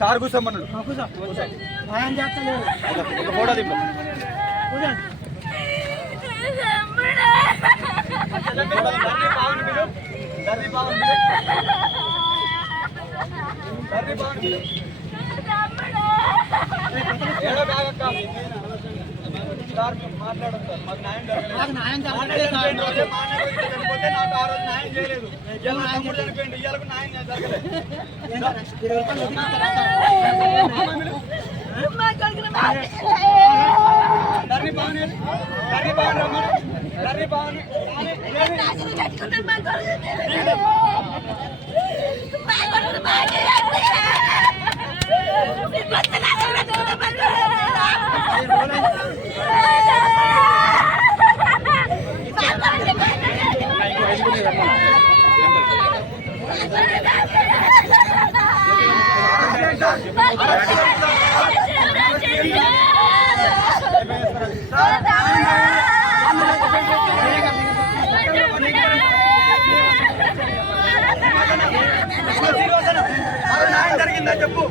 Sir కూర్చోమన్నాడు photo దింపు మాట్లాడడం sir మాకు న్యాయం జరగలేదు. నాకు ఆ రోజు న్యాయం చేయలేదు. చనిపోయింది ఇయ్యాలకు న్యాయం జరగలేదు. ధర్ని బాగుంది ధర్ని బాగుంది ధర్ని బాగుంది జరిగిందా చెప్పు.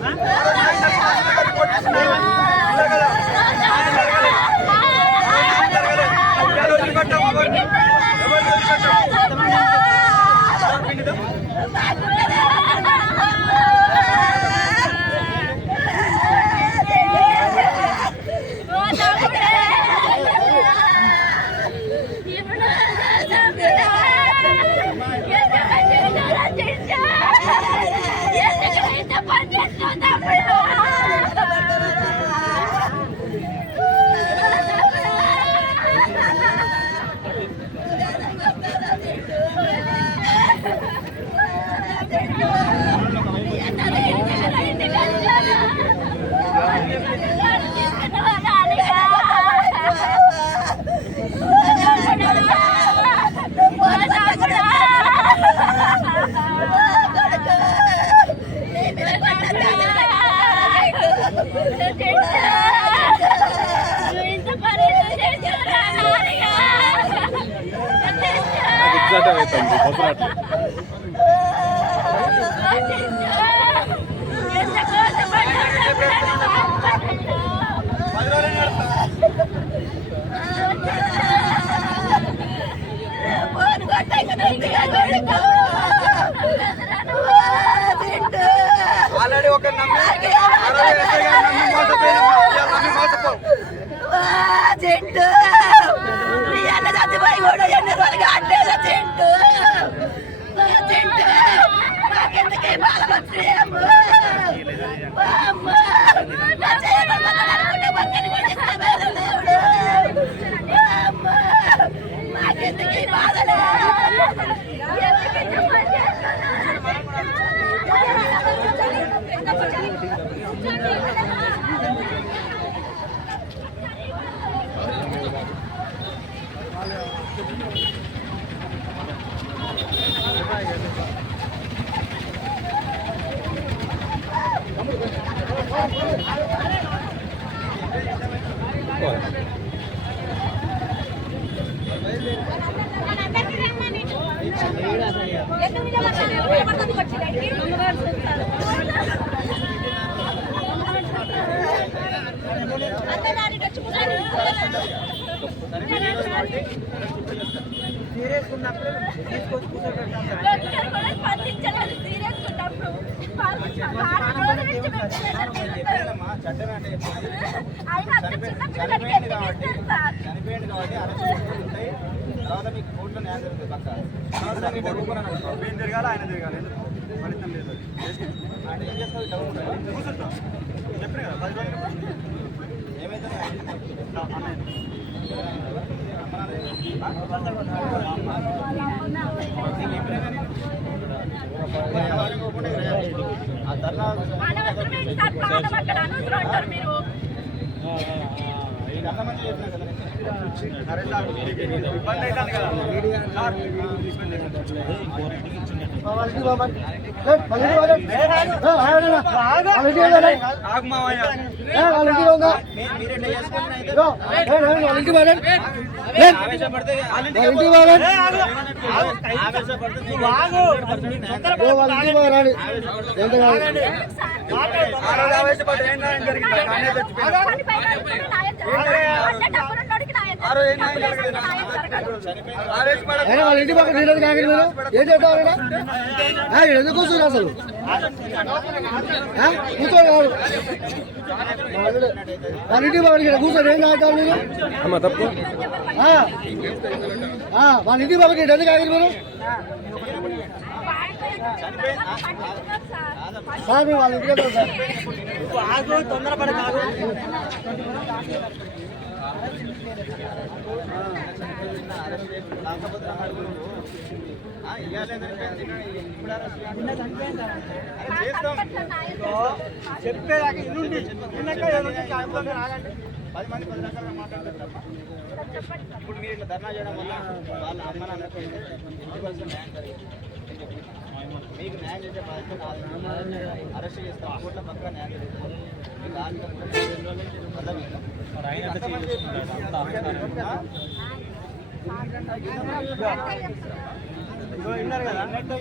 ఆల్రెడీ ఒక చెట్టు చచ్చిపోయి కూడా ఎన్ని రోజులు అడ్డేలా చెట్టు చెట్టు నాకెందుకే బాధ వచ్చేమో నాకెందుకే బాధలే సీరియస్ ఉన్నప్పుడు తీసుకొచ్చి చనిపోయింది కాబట్టి తర్వాత మీకు కోర్టులో న్యాయం జరుగుతుంది పక్క తిరగాలి ఆయన తిరగాలి ఫలితం లేదు ఆయన ఏం చేస్తారు డబ్బు కూర్చుంటాం చెప్పిన కదా 10 రోజులు ఏమైతే అమ్మ ఆ ధర్నా అనవసరం ఏంటి సార్ ప్రాణం అక్కడ అనవసరం అంటారు మీరు అంతమంది చెప్పినా కదా అరే సార్ ఇబ్బంది అవుతుంది కదా సార్ వాళ్ళ ఇంటి పక్కన నీళ్ళు కాగలి మీరు ఏం చేద్దామన్నా ఎందుకు కూర్చున్నారు అసలు కూర్చోడు కాదు వాళ్ళ ఇంటి పక్కన కూర్చొని ఏం తాగుతారు మీరు తప్పు వాళ్ళ ఇంటి పక్కన ఎందుకు కాగలి మీరు సార్ మీరు వాళ్ళ ఇంటికి వెళ్తారు సార్ తొందరపడ కాదు చెప్పేదాకా ఇల్లుండి 10 మంది 10 రకాలుగా మాట్లాడతారు. ఇప్పుడు మీరు ఇట్లా ధర్నా చేయడం వల్ల వాళ్ళ అమ్మ నాన్నకు ఇంటివలసిన న్యాయం జరిగింది. మీకు న్యాయం చేసే బాధ్యత అరెస్ట్ చేస్తాం కోర్టుల పక్క న్యాయం జరుగుతుంది. మీకు విన్నారు కదా ఇబ్బంది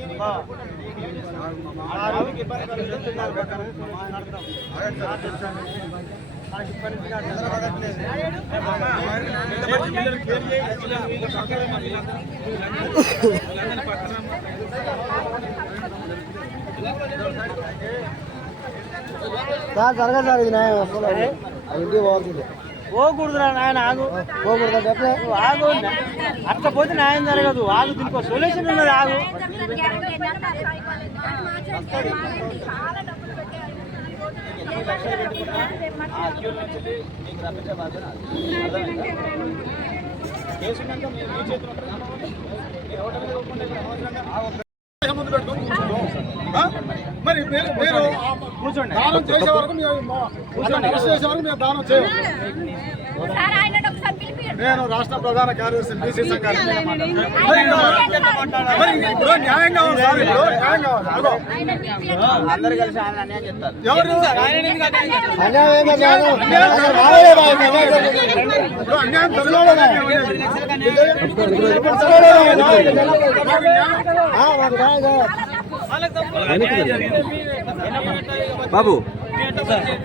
జరగదు సార్ ఇది న్యాయం ఇంటికి పోతుంది పోకూడదురా నాయన ఆగు పోకూడదు చెప్పలే ఆగు అట్లా పోతే న్యాయం జరగదు ఆగు దీనికి సొల్యూషన్ ఉన్నది ఆగు మరి మీరు కూర్చోండి దానం చేసే వరకు మేము దానం చేయం. నేను రాష్ట్ర ప్రధాన కార్యదర్శి బీసీ సంఘానికి ఇప్పుడు న్యాయం కావాలి సార్ న్యాయం కావాలి అందరు కలిసి ఆయన అన్యాయం చెప్తారు ఎవరు అన్యాయం బాబు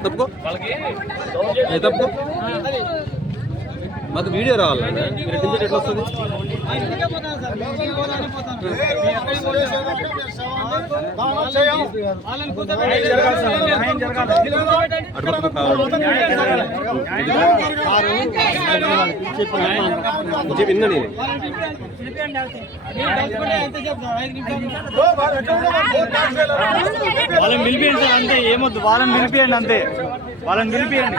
తప్పుకో తప్పుకో మాకు వీడియో రావాలండి మీరు టికెట్ ఎట్లా వస్తుంది విన్నా నేను వాళ్ళని పిలిపియండి సార్ అంతే ఏమొద్దు వాళ్ళని పిలిపియండి అంతే వాళ్ళని పిలిపియండి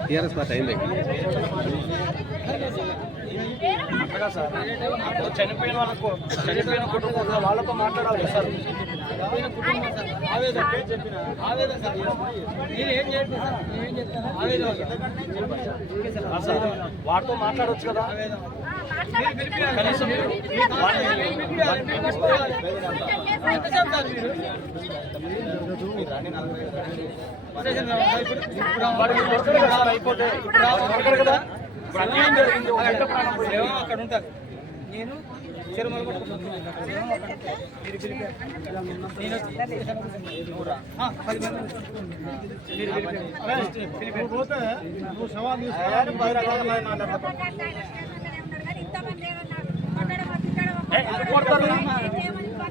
టీఆర్ఎస్ పార్టీ అయింది చనిపోయిన వాళ్ళకు చనిపోయిన కుటుంబంలో వాళ్ళతో మాట్లాడాలి కదా సార్ వాటితో మాట్లాడవచ్చు కదా కనీసం అయిపోతే కదా ఇప్పుడు అన్యాయం జరిగింది అక్కడ ఉంటారు నేను చెరుమల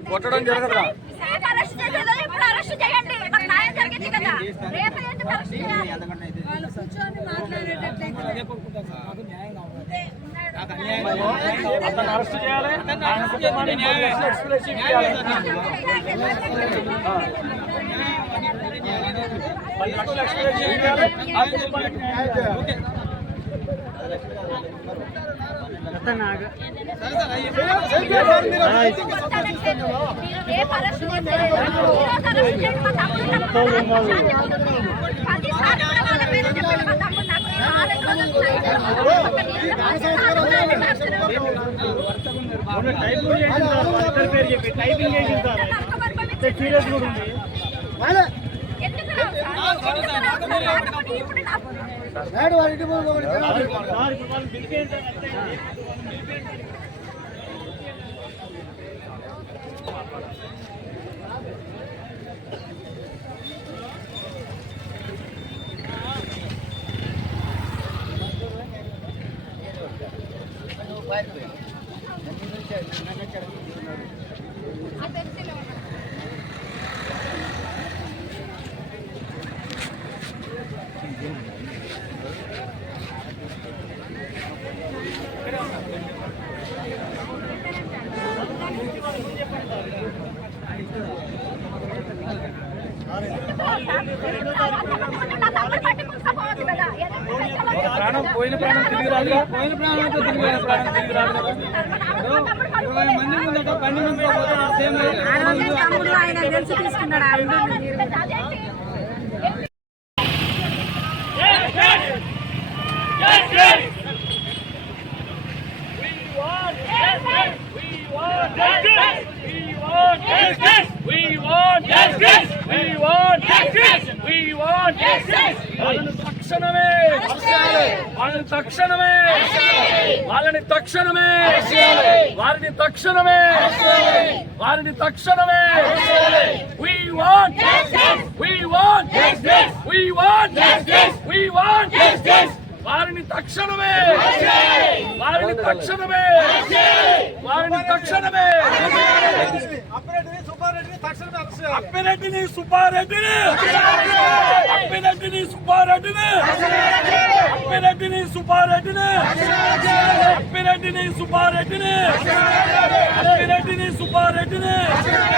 కొట్టడం జరగదురా ఇప్పుడు అరెస్ట్ చేయండి, మాకు న్యాయం జరిగింది కదా, రేపు ఎందుకు అరెస్ట్ చేయాలి? అరెస్ట్ చేయాలి, ఆయన కుటుంబాన్ని ఎక్స్‌ప్రెషన్ చేయాలి. 10 లక్షలు ఎక్స్‌ప్రెషన్ చేయాలి, ఆ కుటుంబానికి న్యాయం చేయాలి. ప్రాణం పోయిన ప్రాణం తిరిగి రాదు, పోయిన ప్రాణంతో తిరిగి ప్రాణం తిరిగి రాదు కదా. 20 మంది ముందట 12 మంది ఆయన తెలిసి తీసుకున్నాడు. వాళ్ళని తక్షణమే we want justice, we want justice, we want justice, we want justice. వారిని తక్షణమే అప్పిరెడ్డిని సుబ్బారెడ్డిని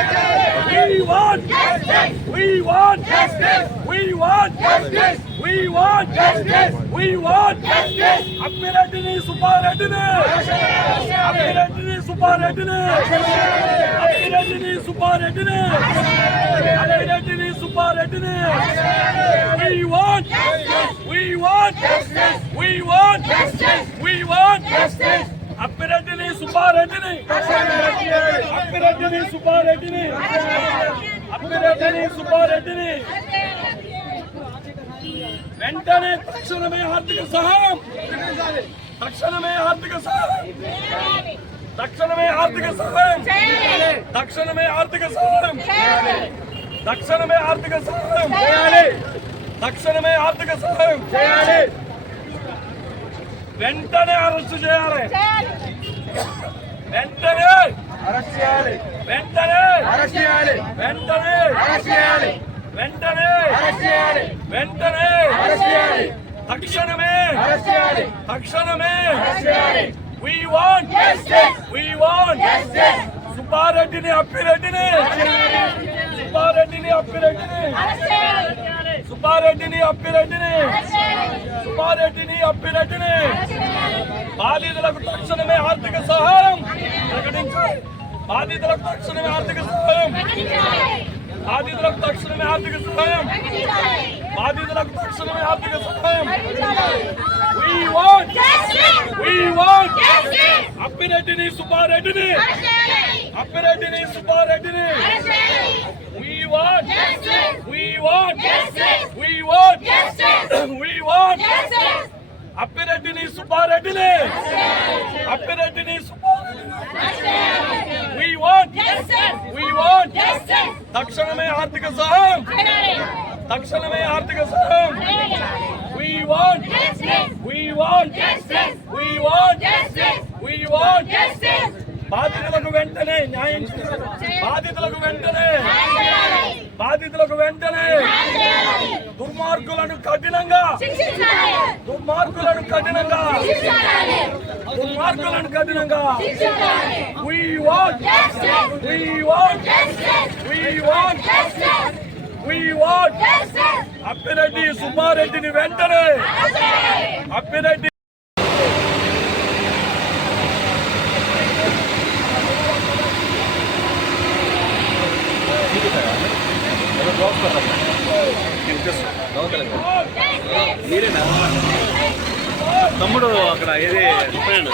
we want justice, we want justice, we want justice, we want justice. అప్పిరెడ్డిని సుబ్బారెడ్డిని we want justice, we want justice, we want justice, we want justice. అప్పిరెడ్డిని సుబ్బారెడ్డిని వెంటనే తక్షణమే ఆర్థిక సహాయం చేయాలి. వెంటనే arrest చేయాలి. తక్షణమే we want justice, we want justice. సుబ్బారెడ్డిని అప్పిరెడ్డిని బాధితులకు తక్షణమే ఆర్థిక సహాయం ప్రకటించాలి. బాధితులకు తక్షణమే ఆర్థిక సహాయం we want justice, we want justice. అప్పిరెడ్డిని సుబ్బారెడ్డిని we want justice, we want justice, we want justice, we want justice. అప్పిరెడ్డిని సుబ్బారెడ్డిని we want justice, we want justice. తక్షణమే ఆర్థిక సహాయం we want justice, we want justice, we want justice, we want justice. బాధితులకు వెంటనే న్యాయం బాధితులకు వెంటనే దుర్మార్గులను కఠినంగా We want Appireddy సుబ్బారెడ్డిని వెంటనే అప్పిరెడ్డి మీరేనా తమ్ముడు అక్కడ ఏది ఫ్రెండ్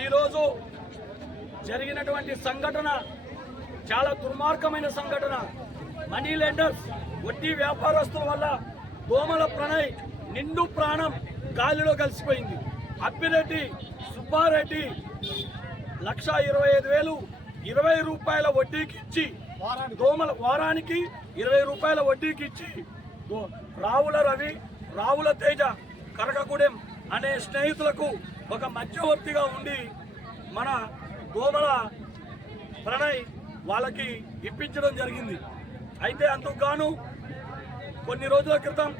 ఈరోజు జరిగినటువంటి సంఘటన చాలా దుర్మార్గమైన సంఘటన. మనీ లెండర్స్, వడ్డీ వ్యాపారస్తుల వల్ల దోమల ప్రణయ్ నిండు ప్రాణం గాలిలో కలిసిపోయింది. అప్పిరెడ్డి సుబ్బారెడ్డి 1,25,000 20 రూపాయల వడ్డీకి ఇచ్చి దోమల వారానికి 20 రూపాయల వడ్డీకి ఇచ్చి రావుల రవి, రావుల తేజ, కరకగూడెం అనే స్నేహితులకు ఒక మధ్యవర్తిగా ఉండి మన దోమల ప్రణయ్ వాళ్ళకి ఇప్పించడం జరిగింది. అయితే అందుకు గాను కొన్ని రోజుల క్రితం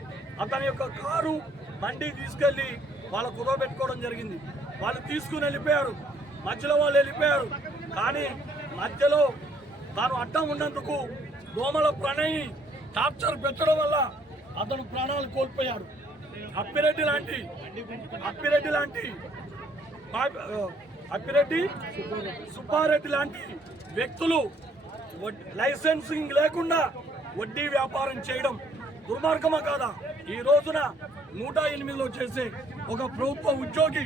అతని యొక్క కారు బండి తీసుకెళ్లి వాళ్ళ కుదవబెట్టుకోవడం జరిగింది. వాళ్ళు తీసుకుని వెళ్ళిపోయారు, మధ్యలో వాళ్ళు వెళ్ళిపోయారు. కానీ మధ్యలో తాను అడ్డం ఉన్నందుకు దోమల ప్రణయ్ టార్చర్ పెట్టడం వల్ల అతను ప్రాణాలు కోల్పోయాడు. అప్పిరెడ్డి సుబ్బారెడ్డి లాంటి వ్యక్తులు లైసెన్సింగ్ లేకుండా వడ్డీ వ్యాపారం చేయడం దుర్మార్గమా కాదా? ఈ రోజున 108లో చేసే ఒక ప్రభుత్వ ఉద్యోగి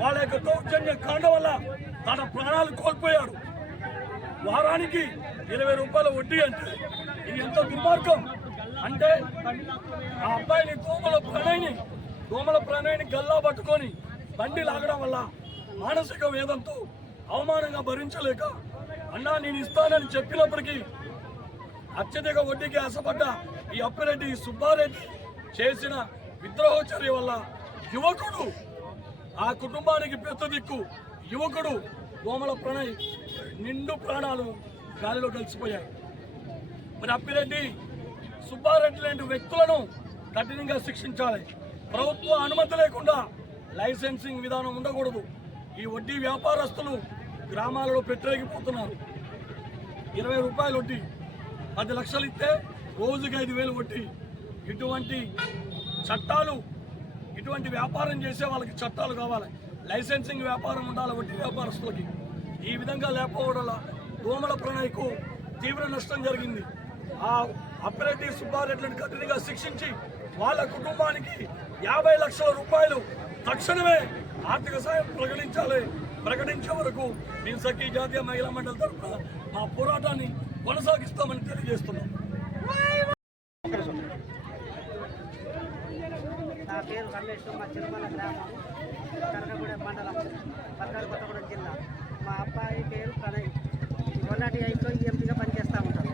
వాళ్ళ యొక్క దౌర్జన్య కాండ వల్ల తన ప్రాణాలు కోల్పోయాడు. వారానికి 20 రూపాయల వడ్డీ అంటే ఇది ఎంత దుర్మార్గం అంటే ఆ అబ్బాయిని దోమల ప్రణయని గల్లా పట్టుకొని బండి లాగడం వల్ల మానసిక వేదంతో అవమానంగా భరించలేక అన్నా నేను ఇస్తానని చెప్పినప్పటికీ అత్యధిక వడ్డీకి ఆశపడ్డ ఈ అప్పిరెడ్డి సుబ్బారెడ్డి చేసిన విద్రోహ చర్య వల్ల యువకుడు, ఆ కుటుంబానికి పెద్ద దిక్కు యువకుడు దోమల ప్రణయ్ నిండు ప్రాణాలు గాలిలో కలిసిపోయాయి. మరి అప్పిరెడ్డి సుబ్బారెడ్డి లాంటి వ్యక్తులను కఠినంగా శిక్షించాలి. ప్రభుత్వ అనుమతి లేకుండా లైసెన్సింగ్ విధానం ఉండకూడదు. ఈ వడ్డీ వ్యాపారస్తులు గ్రామాలలో పెట్టరేగిపోతున్నారు. 20 రూపాయలు వడ్డీ, 10 లక్షలు ఇస్తే రోజుకి 5,000 వడ్డీ. ఇటువంటి చట్టాలు, ఇటువంటి వ్యాపారం చేసే వాళ్ళకి చట్టాలు కావాలి. లైసెన్సింగ్ వ్యాపారం ఉండాలి వడ్డీ వ్యాపారస్తులకి. ఈ విధంగా లేకపోవడం దోమల ప్రణయ్కు తీవ్ర నష్టం జరిగింది. ఆ అప్పిరెడ్డి సుబ్బారెడ్డిని కఠినంగా శిక్షించి వాళ్ళ కుటుంబానికి 50 లక్షల రూపాయలు తక్షణమే ఆర్థిక సాయం ప్రకటించే వరకు మేము సఖీ జాతీయ మహిళా మండలి తరఫున మా పోరాటాన్ని కొనసాగిస్తామని తెలియజేస్తున్నాం. నా పేరు రమేష్, మా చిరుమల గ్రామం, కరకగూడెం మండలం, పల్నాడు కొత్తగూడెం జిల్లా. మా అబ్బాయి పేరు ప్రణయ్. 108లో ఎంపీగా పనిచేస్తూ ఉంటారు.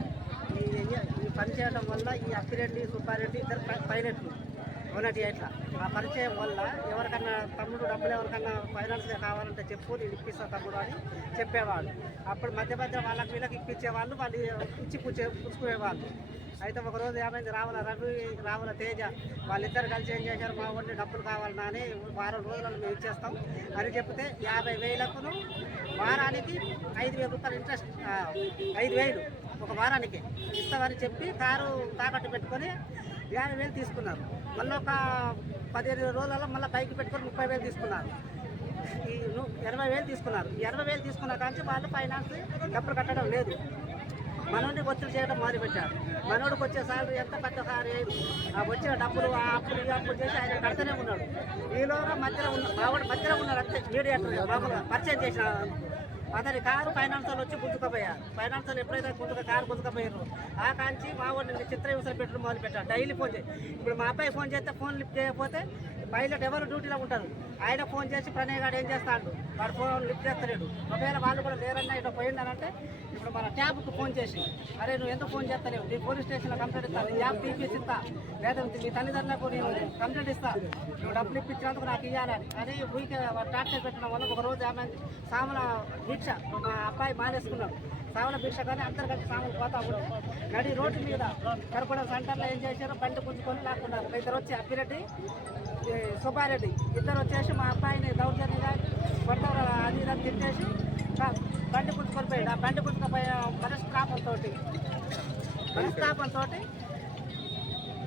ఈ పనిచేయడం వల్ల ఈ అప్పిరెడ్డి సుబ్బారెడ్డి ఇద్దరు పైలట్లు 108లో. ఆ పరిచయం వల్ల ఎవరికన్నా తమ్ముడు డబ్బులు ఎవరికన్నా ఫైనాన్స్గా కావాలంటే చెప్పు, నేను ఇప్పిస్తా తమ్ముడు అని చెప్పేవాడు. అప్పుడు మధ్య వాళ్ళకి వీళ్ళకి ఇప్పించేవాళ్ళు, వాళ్ళు ఇచ్చి పుచ్చుకునేవాళ్ళు. అయితే ఒకరోజు ఏమైంది, రావుల రవి, రావుల తేజ వాళ్ళిద్దరు కలిసి ఏం చేశారు, మా ఊరిని డబ్బులు కావాలన్నా అని వారం రోజులలో మేము ఇచ్చేస్తాం అని చెప్తే 50,000కు వారానికి 5,000 రూపాయలు ఇంట్రెస్ట్, 5,000 ఒక వారానికి ఇస్తామని చెప్పి కారు తాకట్టు పెట్టుకొని 50,000 తీసుకున్నారు. మళ్ళీ ఒక 15 రోజులలో మళ్ళీ బైక్ పెట్టుకొని 30,000 తీసుకున్నారు. ఈ 80,000 తీసుకున్నారు. ఈ 80,000 తీసుకున్న కానీ వాళ్ళు ఫైనాన్స్ డబ్బులు కట్టడం లేదు. మనోడిని ఒత్తిడి చేయడం మొదలుపెట్టారు. మనోడికి వచ్చే సాలరీ ఎంత పెద్ద సారీ, ఆ వచ్చిన డబ్బులు ఆ అప్పులు ఈ అప్పులు చేసి ఆయన కడుతూనే ఉన్నాడు. ఈలోగా మధ్యలో ఉన్నాడు అంతే, మీడియేటర్ మామూలుగా పరిచయం చేసిన అతని కారు ఫైనాన్స్ వాళ్ళు వచ్చి గుంజుకపోయారు. ఫైనాన్స్ వాళ్ళు ఎప్పుడైతే కారు గుంజుకపోయారు ఆ కాంచి మా వాడిని చిత్రహింసలు పెట్టడం మొదలు పెట్టారు. డైలీ ఫోన్ చేసి ఇప్పుడు మా అబ్బాయి ఫోన్ చేస్తే ఫోన్ లిఫ్ట్ చేయకపోతే పైలట్ ఎవరు డ్యూటీలో ఉంటారు. ఆయన ఫోన్ చేసి ప్రణయ్ గారు ఏం చేస్తాడు, వాడు ఫోన్ లిఫ్ట్ చేస్తలేడు. ఒకవేళ వాళ్ళు కూడా లేరన్నా ఇట్లా పోయిందనంటే ఇప్పుడు మన ట్యాబ్కు ఫోన్ చేసి అరే నువ్వు ఎందుకు ఫోన్ చేస్తలేవు, నీ పోలీస్ స్టేషన్లో కంప్లైంట్ ఇస్తాను, నీ ట్యాబ్ తీపిసి ఇస్తా, లేదా మీ తల్లిదండ్రులకు నేను కంప్లైంట్ ఇస్తా, నువ్వు డబ్బులు ఇప్పించినందుకు నాకు ఇవ్వాలని అని ఊరికే టార్చర్ పెట్టడం వల్ల ఒక రోజు ఆమె సాముల దీక్ష మా అబ్బాయి మానేసుకున్నాడు. సాముల దీక్ష కానీ అందరు కలిసి సాములు పోతా ఉంటారు. నడి రోడ్డు మీద కరపడ సెంటర్లో ఏం చేశారో బండి పుంజుకొని లాక్కున్నారు. ఇద్దరు వచ్చి అప్పిరెడ్డి సుబ్బారెడ్డి ఇద్దరు వచ్చేసి మా అబ్బాయిని దౌర్జన్యంగా కొడతారు అది ఇదని తిట్టేసి బండి పుంజుకొని పోయాడు. ఆ బండి పుంజుకుపోయే మనస్తాపంతో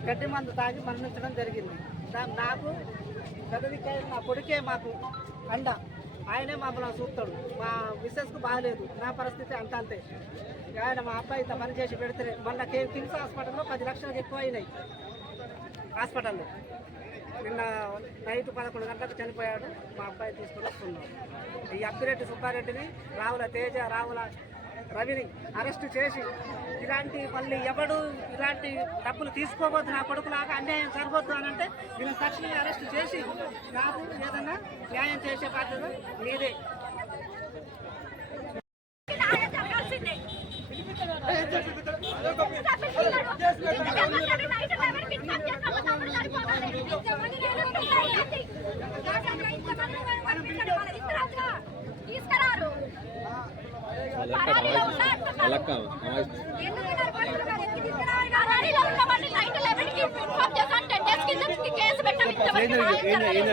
గడ్డి మందు తాగి మరణించడం జరిగింది. నాకు గదవికే నా కొడుకే మాకు అండ, ఆయనే మమ్మల్ని చూస్తాడు. మా మిస్సెస్కు బాగలేదు, నా పరిస్థితి అంతే. ఆయన మా అబ్బాయి ఇంత పని చేసి పెడితే మొన్న కిమ్స్ హాస్పిటల్లో 10 లక్షలకు ఎక్కువ అయినాయి హాస్పిటల్లో. నిన్న నైట్ 11 గంటలకు చనిపోయాడు. మా అబ్బాయి తీసుకుని వస్తున్నాం. ఈ అప్పిరెడ్డి సుబ్బారెడ్డిని, రావుల తేజ, రావుల రవిని అరెస్టు చేసి ఇలాంటి మళ్ళీ ఎవడు ఇలాంటి డబ్బులు తీసుకోవద్దు, నా కొడుకులాగా అన్యాయం జరగొద్దు అని అంటే నేను తక్షణమే అరెస్టు చేసి నాకు ఏదన్నా న్యాయం చేసే బాధ్యత మీదే.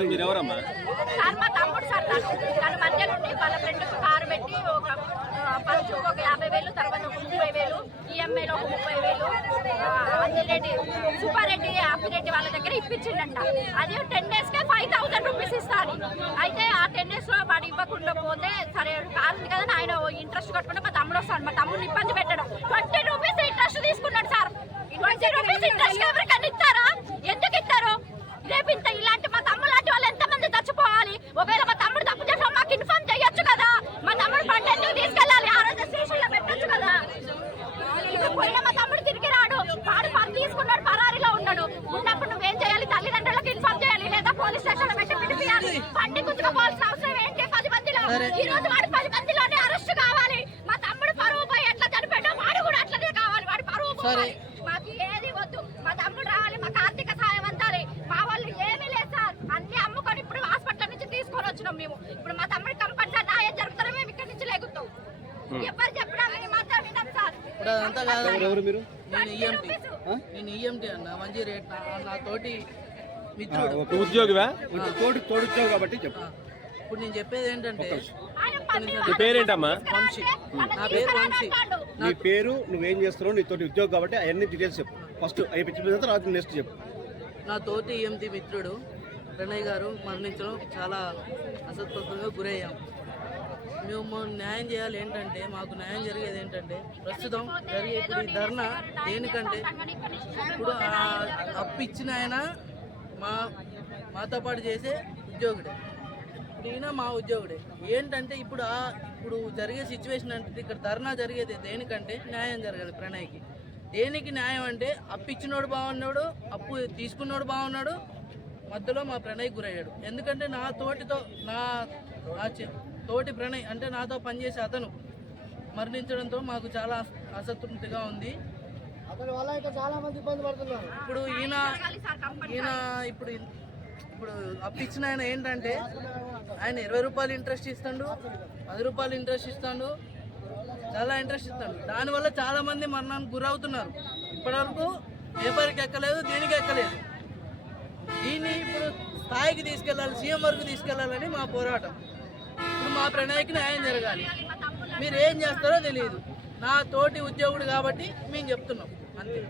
మీరు ఎవరమ్మా? సార్ మా తమ్ముడు సార్, తన మధ్య నుండి వాళ్ళ ఫ్రెండ్ కారు పెట్టి ఒక ఫస్ట్ ఒక 50,000, తర్వాత ఒక 30,000, ఈఎంఐలో ఒక 30,000 అంజిరెడ్డి సుబ్బారెడ్డి అప్పిరెడ్డి వాళ్ళ దగ్గర ఇప్పించిండంట. అది 10 డేస్కే 5,000 రూపీస్ ఇస్తాను. అయితే ఆ 10 డేస్లో వాడు ఇవ్వకుండా పోతే సరే కారు ఉంది కదా ఆయన ఇంట్రెస్ట్ కట్టుకుంటే మా తమ్ముడు వస్తాడు. మా తమ్ముడిని ఇబ్బంది పెట్టడం 20 రూపీస్ ఇంట్రెస్ట్ తీసుకున్నాడు సార్. 20 రూపీస్ ఇంట్రెస్ట్ ఎవరికైనా ఇస్తారా? ఎందుకు ఇస్తారు? రేపు ఇంత ఇలాంటి మా తమ్ముడు లాంటి వాళ్ళు ఎంతమంది చచ్చిపోవాలి? ఒకవేళ మా తమ్ముడు తప్పు చేసినా మాకు ఇన్ఫార్మ్ చేయొచ్చు కదా. మా తమ్ముడు బండి ఎందుకు తీసుకెళ్ళాలి? ఆ రోజు స్టేషన్లో పెట్టొచ్చు కదా. ఇప్పుడు పోయినా మా తమ్ముడు తిరిగి రాడు, వాడు పని తీసుకున్నాడు, పరారీలో ఉన్నాడు. ఉన్నప్పుడు నువ్వేం చేయాలి? తల్లిదండ్రులకు ఇన్ఫార్మ్ చేయాలి, లేదా పోలీస్ స్టేషన్లో పెట్టి పిలిపియాలి. బండి గుంజుకోవాల్సిన అవసరం ఏంటి? 10 మందిలో ఈ రోజు వాడు 10 మందిలోనే అరెస్ట్ కావాలి. మా తమ్ముడు పరువు పోయి ఎట్లా చనిపోయాడో వాడు కూడా అట్లనే కావాలి. వాడు పరువు పోవాలి. మాకు ఏది వద్దు, మా తమ్ముడు రావాలి, మాకు ఆర్థిక సాయం అందాలి. మా వాళ్ళు ఏమీ లేదు సార్, అన్ని అమ్ముకొని ఇప్పుడు హాస్పిటల్ నుంచి తీసుకొని వచ్చినాం మేము. ఇప్పుడు మా తమ్ముడు కంపల్సరీ న్యాయం జరుగుతారో మేము ఇక్కడి నుంచి లేగుతాం. ఎవరు చెప్పినా మేము మాత్రం విన్నాం సార్. అదంతా కాదు. ఎవరు మీరు? నేను ఈఎంటీ అన్న మంచి రేట్ నా తోటి మిత్రుడు. ఒక ఉద్యోగివా? తోడు ఉద్యోగి కాబట్టి చెప్పు. ఇప్పుడు నేను చెప్పేది ఏంటంటే నీ పేరేంటమ్మా? వంశీ. నా పేరు వంశీ. నీ పేరు, నువ్వేం చేస్తున్నావు, నీ తోటి ఉద్యోగం కాబట్టి అవన్నీ డీటెయిల్స్ చెప్పు. ఫస్ట్ అవి పిచ్చిన తర్వాత నెక్స్ట్ చెప్పు. నా తోటి ఈఎంటీ మిత్రుడు ప్రణయ్ గారు మరణించడం చాలా అసంతృప్తిగా గురయ్యాం. మేము న్యాయం చేయాలి ఏంటంటే, మాకు న్యాయం జరిగేది ఏంటంటే ప్రస్తుతం జరిగే ఇప్పుడు ఈ ధర్నా దేనికంటే, ఇప్పుడు అప్పు ఇచ్చిన ఆయన మాతో పాటు చేసే ఉద్యోగుడే, ఇప్పుడు ఈయన మా ఉద్యోగుడే. ఏంటంటే ఇప్పుడు జరిగే సిచ్యువేషన్ అంటే ఇక్కడ ధర్నా జరిగేది దేనికంటే న్యాయం జరగాలి ప్రణయ్కి. దేనికి న్యాయం అంటే అప్పు ఇచ్చినోడు బాగున్నాడు, అప్పు తీసుకున్నోడు బాగున్నాడు, మధ్యలో మా ప్రణయ్ గురయ్యాడు. ఎందుకంటే నా తోటి ప్రణయ్ అంటే నాతో పనిచేసే అతను మరణించడంతో మాకు చాలా అసంతృప్తిగా ఉంది. ఇప్పుడు ఈయన ఇప్పుడు అప్పిచ్చిన ఆయన ఏంటంటే ఆయన 20 రూపాయలు ఇంట్రెస్ట్ ఇస్తాడు, 10 రూపాయలు ఇంట్రెస్ట్ ఇస్తాడు, చాలా ఇంట్రెస్ట్ ఇస్తాడు. దానివల్ల చాలా మంది మరణానికి గురవుతున్నారు. ఇప్పటివరకు పేపర్కి ఎక్కలేదు, దేనికి ఎక్కలేదు. దీన్ని ఇప్పుడు స్థాయికి తీసుకెళ్ళాలి, సీఎం వరకు తీసుకెళ్లాలని మా పోరాటం. ఇప్పుడు మా ప్రణయ్కి న్యాయం జరగాలి. మీరు ఏం చేస్తారో తెలియదు. నా తోటి ఉద్యోగుడు కాబట్టి మేము చెప్తున్నాం అంతే.